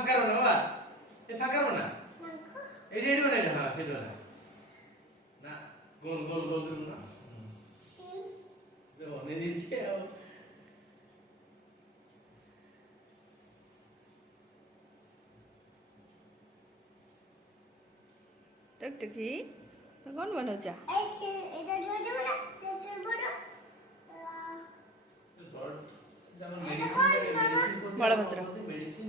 ফাঁকা রো না বাবা, এ ফাঁকা রো না, এই রেডি বানাই না, হ্যাঁ সেটা না, না গোল গোল গোল গোল না, দেখো নে দিচ্ছে টুকটুকি কোন বানাচ্ছা? বড়ভদ্র। মেডিসিন